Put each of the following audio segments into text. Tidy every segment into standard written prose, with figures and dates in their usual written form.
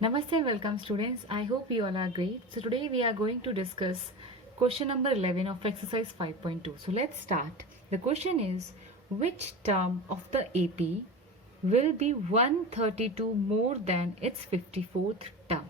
Namaste and welcome students. I hope you all are great. So today we are going to discuss question number 11 of exercise 5.2. So let's start. The question is, which term of the AP will be 132 more than its 54th term?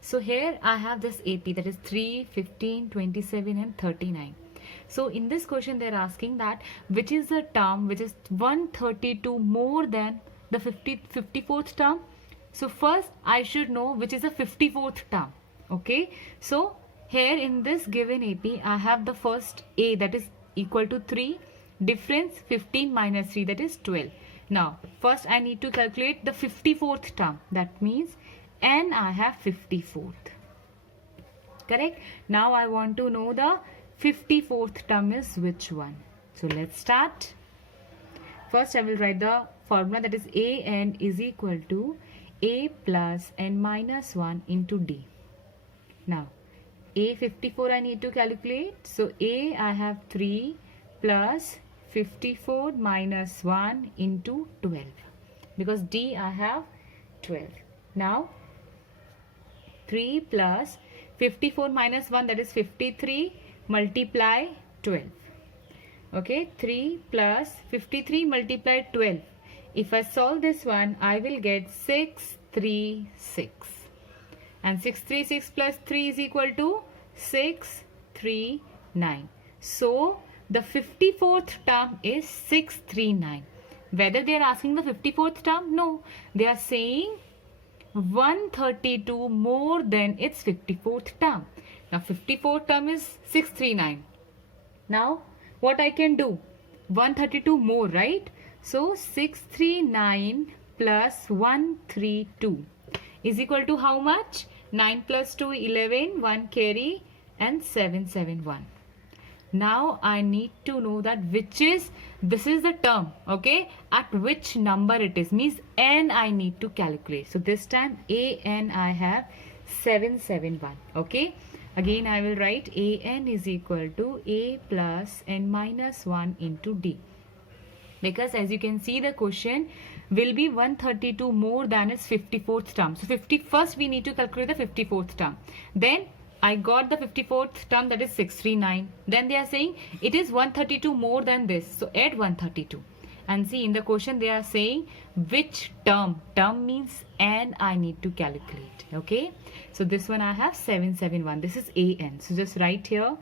So here I have this AP, that is 3, 15, 27 and 39. So in this question they are asking that which is the term which is 132 more than the 54th term. So first I should know which is the 54th term. Okay. So here in this given AP I have the first A, that is equal to 3. Difference 15 minus 3, that is 12. Now first I need to calculate the 54th term. That means N I have 54th. Correct. Now I want to know the 54th term is which one. So let's start. First I will write the formula, that is AN is equal to A plus N minus 1 into D. Now A54 I need to calculate. So A I have 3 plus 54 minus 1 into 12, because D I have 12. Now 3 plus 54 minus 1, that is 53, multiply 12. Okay, 3 plus 53 multiply 12. If I solve this one, I will get 636. And 636 plus 3 is equal to 639. So the 54th term is 639. Whether they are asking the 54th term? No. They are saying 132 more than its 54th term. Now 54th term is 639. Now what I can do? 132 more, right? So 639 plus 132 is equal to how much? 9 plus 2, 11, 1 carry and 771. Now I need to know that this is the term, okay, at which number it is, means N I need to calculate. So this time AN I have 771, okay. Again I will write AN is equal to A plus N minus 1 into D, because as you can see the question will be 132 more than its 54th term. So first we need to calculate the 54th term. Then I got the 54th term, that is 639. Then they are saying it is 132 more than this. So add 132. And see in the question they are saying which term. Term means N I need to calculate. Okay. So this one I have 771. This is AN. So just write here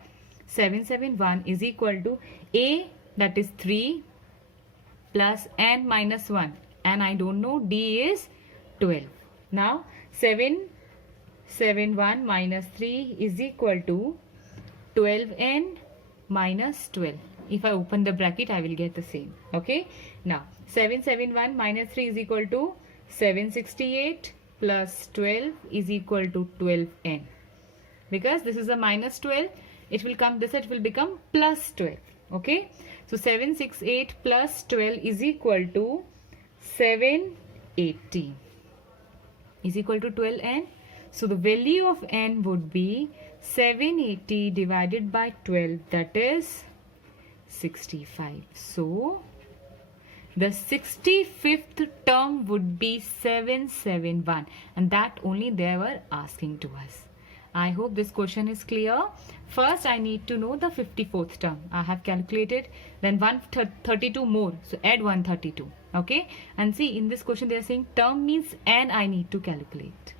771 is equal to A, that is 3 plus N minus 1. And I don't know, D is 12. Now 771 minus 3 is equal to 12N minus 12. If I open the bracket, I will get the same. Okay. Now 771 minus 3 is equal to 768 plus 12 is equal to 12N. Because this is a minus 12, it will come, this it will become plus 12. Okay. So 768 plus 12 is equal to 780 is equal to 12N. So the value of N would be 780 divided by 12, that is 65. So the 65th term would be 771, and that only they were asking to us. I hope this question is clear. First I need to know the 54th term. I have calculated. Then 132 more. So add 132. Okay. And see in this question they are saying term means N I need to calculate.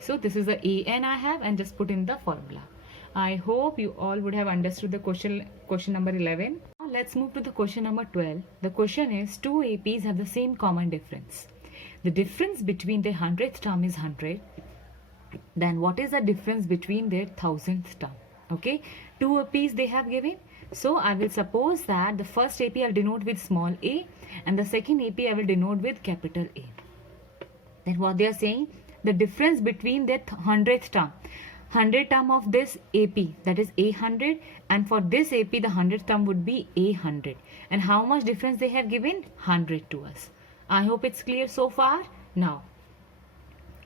So this is the AN I have, and just put in the formula. I hope you all would have understood the question number 11. Now let's move to the question number 12. The question is, two APs have the same common difference. The difference between their 100th term is 100. Then what is the difference between their 1000th term? Okay, two APs they have given. So I will suppose that the first AP I will denote with small a, and the second AP I will denote with capital A. Then what they are saying, the difference between their 100th term. 100 term of this AP, that is A100, and for this AP the 100th term would be A100. And how much difference they have given? 100 to us. I hope it's clear so far. Now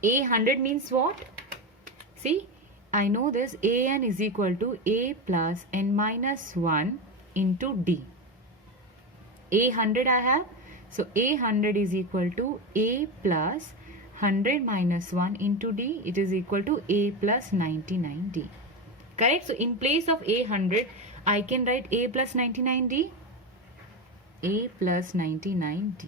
A100 means what? See, I know this AN is equal to A plus N minus 1 into D. A100 I have. So A100 is equal to A plus 100 minus 1 into d, it is equal to a plus 99d. Correct? So in place of a 100, I can write a plus 99d. A plus 99d.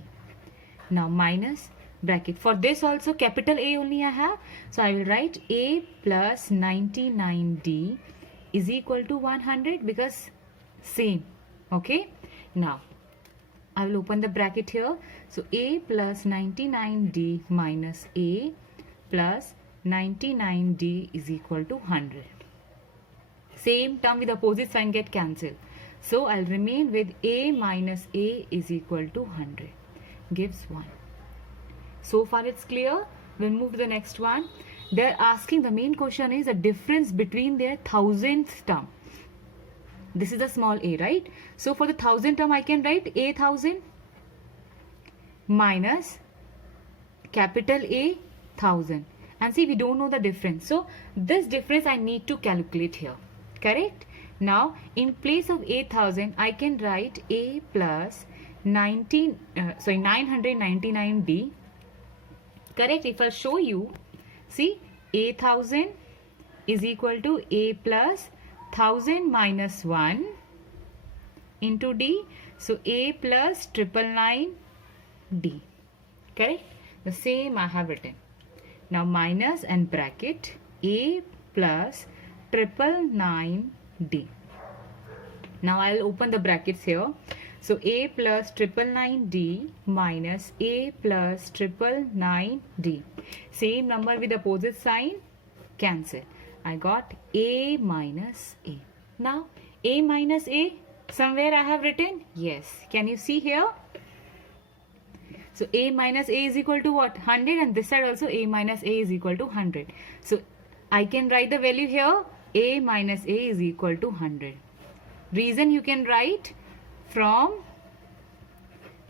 Now minus bracket. For this also capital A only I have. So I will write a plus 99d is equal to 100 because same. Okay. Now I will open the bracket here. So a plus 99d minus a plus 99d is equal to 100. Same term with opposite sign get cancelled. So I'll remain with a minus a is equal to 100. Gives 1. So far it's clear. We'll move to the next one. They're asking, the main question is the difference between their thousandth term. This is a small a, right? So for the thousand term, I can write a thousand minus capital A thousand. And see, we don't know the difference. So this difference I need to calculate here. Correct? Now, in place of 8,000, I can write a plus 999d. Correct? If I show you, see, a 1000 is equal to a plus 1000 minus 1 into d. So a plus 999d. Correct? The same I have written. Now minus and bracket a plus 999d. Now I will open the brackets here. So a plus 999d minus a plus 999d. Same number with opposite sign, cancel. I got a minus a. Now a minus a, somewhere I have written? Yes. Can you see here? So a minus a is equal to what? 100, and this side also a minus a is equal to 100. So I can write the value here, a minus a is equal to 100. Reason you can write from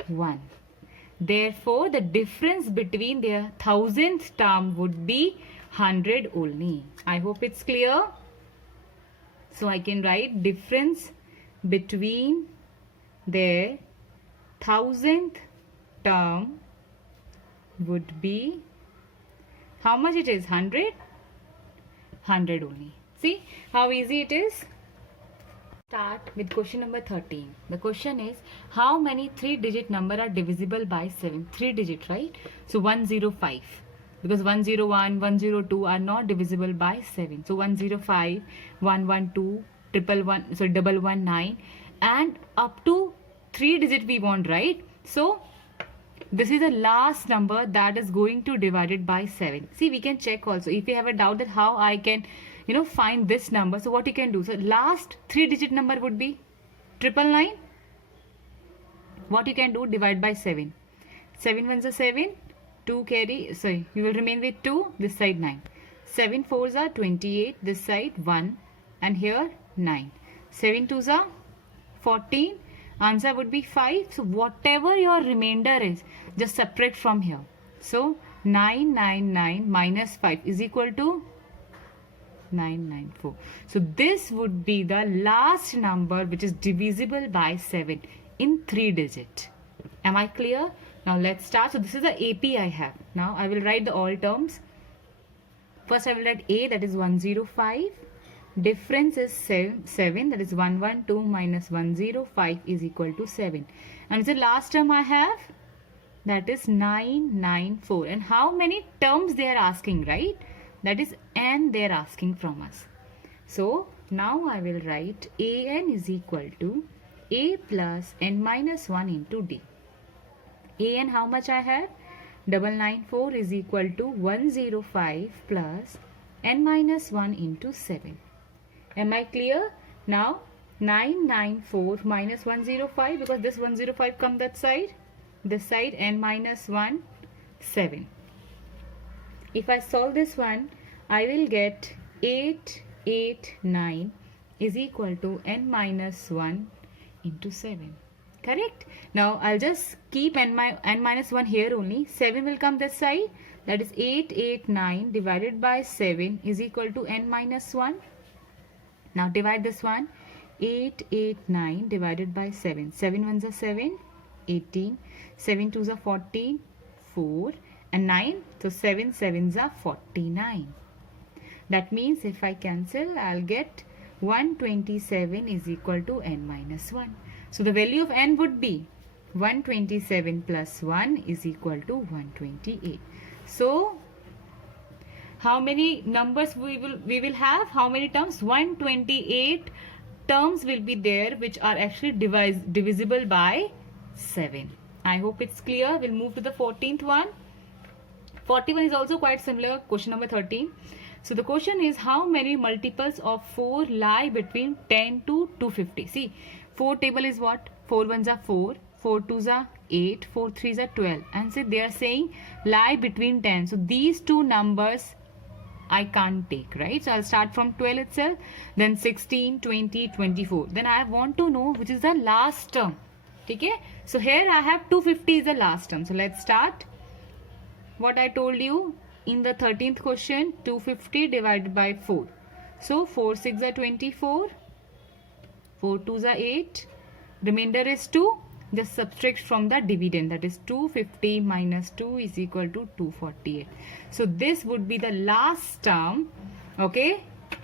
1. Therefore, the difference between their thousandth term would be 100 only. I hope it's clear. So I can write difference between their thousandth term would be, how much it is? 100? 100 only. See how easy it is? Start with question number 13. The question is, how many 3-digit number are divisible by 7? 3-digit, right? So 105. Because 101, 102 are not divisible by 7. So 105, 112, 119, and up to 3-digit we want, right? So this is the last number that is going to divide it by 7. See, we can check also. If you have a doubt that how I can, find this number. So what you can do? So last 3-digit number would be 999. What you can do? Divide by 7. 7 ones are 7. 2 carry. Sorry, you will remain with 2. This side 9. 7 fours are 28. This side 1. And here 9. 7 twos are 14. Answer would be 5. So whatever your remainder is, just subtract from here. So 999 minus 5 is equal to 994. So this would be the last number which is divisible by 7 in 3-digit. Am I clear? Now let's start. So this is the AP I have. Now I will write the all terms. First I will write A, that is 105. Difference is 7, that is 112 minus 105 is equal to 7. And the last term I have, that is 994. And how many terms they are asking, right? That is n they are asking from us. So now I will write an is equal to a plus n minus 1 into d. An how much I have? 994 is equal to 105 plus n minus 1 into 7. Am I clear? Now 994 minus 105, because this 105 come that side. This side n minus 1, 7. If I solve this one, I will get 889 is equal to n minus 1 into 7. Correct? Now I'll just keep n minus 1 here only. 7 will come this side. That is 889 divided by 7 is equal to n minus 1. Now divide this one. 889 divided by 7. 7 ones are 7, 18. 7 twos are 14, 4. and 9. So 7 sevens are 49. That means if I cancel, I'll get 127 is equal to n minus 1. So the value of n would be 127 plus 1 is equal to 128. So how many numbers we will have? How many terms? 128 terms will be there which are actually divisible by 7. I hope it's clear. We'll move to the 14th one. 41 is also quite similar. Question number 13. So the question is, how many multiples of 4 lie between 10 to 250? See, 4 table is what? 4 ones are 4, 4 twos are 8, 4 threes are 12. And say they are saying lie between 10. So these two numbers I can't take, right? So I'll start from 12 itself, then 16, 20, 24. Then I want to know which is the last term. Okay? So here I have 250 is the last term. So let's start. What I told you in the 13th question, 250 divided by 4. So 4 6 are 24, 4 2s are 8, remainder is 2. Just subtract from the dividend, that is 250 minus 2 is equal to 248. So this would be the last term, okay,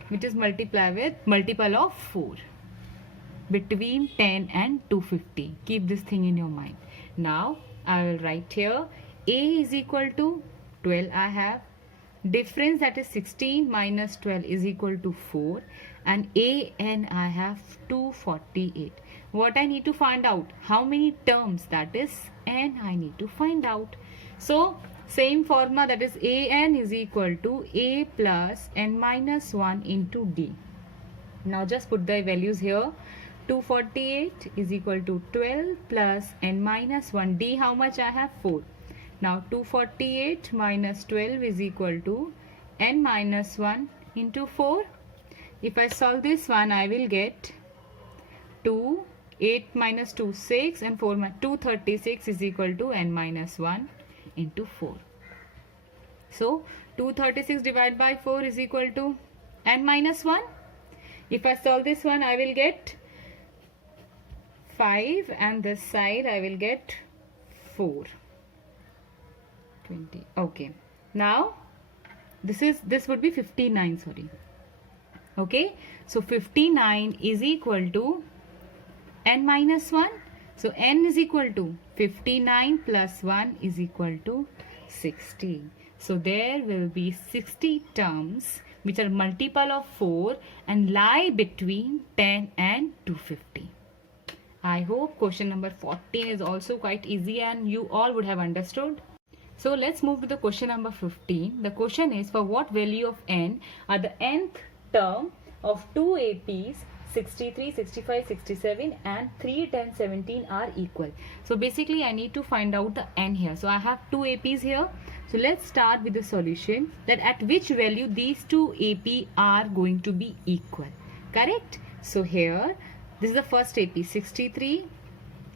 which is multiple of 4 between 10 and 250. Keep this thing in your mind. Now I will write here a is equal to 12. I have difference, that is 16 minus 12 is equal to 4, and a n I have 248. What I need to find out? How many terms, that is n I need to find out. So same formula, that is a n is equal to a plus n minus 1 into d. Now just put the values here. 248 is equal to 12 plus n minus 1. D how much I have? 4. Now 248 minus 12 is equal to n minus 1 into 4. If I solve this one, I will get 2, 8 minus 2, 6, and 4 236 is equal to n minus 1 into 4. So 236 divided by 4 is equal to n minus 1. If I solve this one, I will get 5, and this side I will get 4. 20. Okay. Now this would be 59. Sorry. Okay. So 59 is equal to n minus 1. So n is equal to 59 plus 1 is equal to 60. So there will be 60 terms which are multiple of 4 and lie between 10 and 250. I hope question number 14 is also quite easy and you all would have understood. So let's move to the question number 15. The question is, for what value of n are the nth term of two APs 63, 65, 67 and 3, 10, 17 are equal. So basically I need to find out the n here. So I have two APs here. So let's start with the solution, that at which value these two AP are going to be equal. Correct? So here this is the first AP, 63,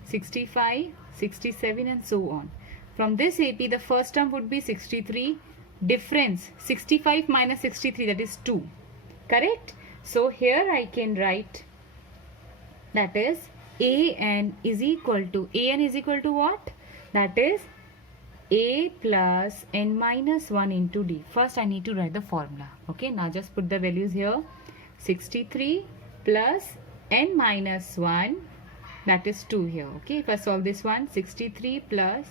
65, 67 and so on. From this AP, the first term would be 63. Difference, 65 minus 63, that is 2. Correct? So here I can write, that is AN is equal to what? That is A plus N minus 1 into D. First I need to write the formula. Okay, now just put the values here. 63 plus N minus 1, that is 2 here. Okay, if I solve this one, 63 plus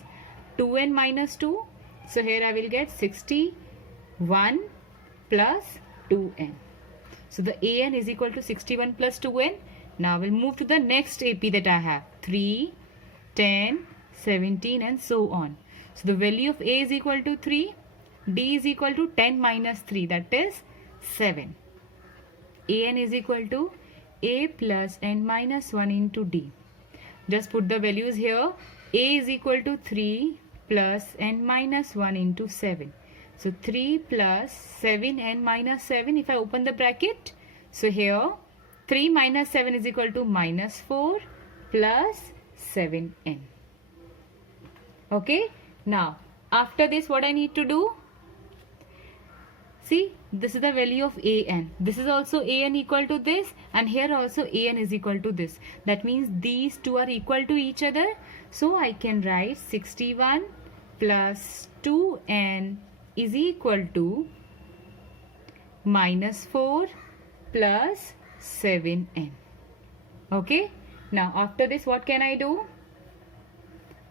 2n minus 2. So here I will get 61 plus 2n. So the an is equal to 61 plus 2n. Now we'll move to the next AP that I have. 3, 10, 17 and so on. So the value of a is equal to 3. D is equal to 10 minus 3, that is 7. An is equal to a plus n minus 1 into D. Just put the values here. A is equal to 3 plus n minus 1 into 7. So 3 plus 7n minus 7, if I open the bracket. So here 3 minus 7 is equal to minus 4 plus 7n. Okay. Now after this what I need to do? See, this is the value of an. This is also an equal to this, and here also an is equal to this. That means these two are equal to each other. So I can write 61 plus 2n is equal to minus 4 plus 7n. Okay, now after this what can I do?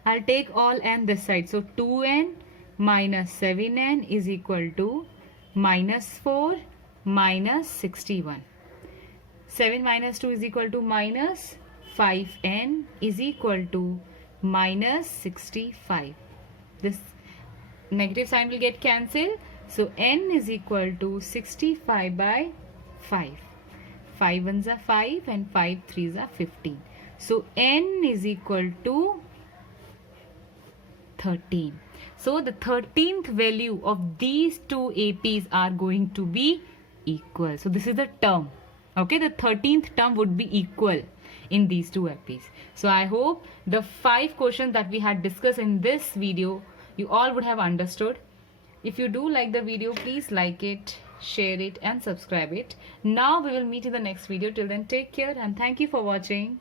I'll take all n this side. So 2n minus 7n is equal to minus 4 minus 61. 7 minus 2 is equal to minus 5n is equal to minus 65. This negative sign will get cancelled. So n is equal to 65 by 5. 5 ones are 5 and 5 threes are 15. So n is equal to 13. So the 13th value of these two APs are going to be equal. So this is the term. Okay, the 13th term would be equal in these two APs. So I hope the 5 questions that we had discussed in this video, you all would have understood. If you do like the video, please like it, share it and subscribe it. Now we will meet in the next video. Till then, take care and thank you for watching.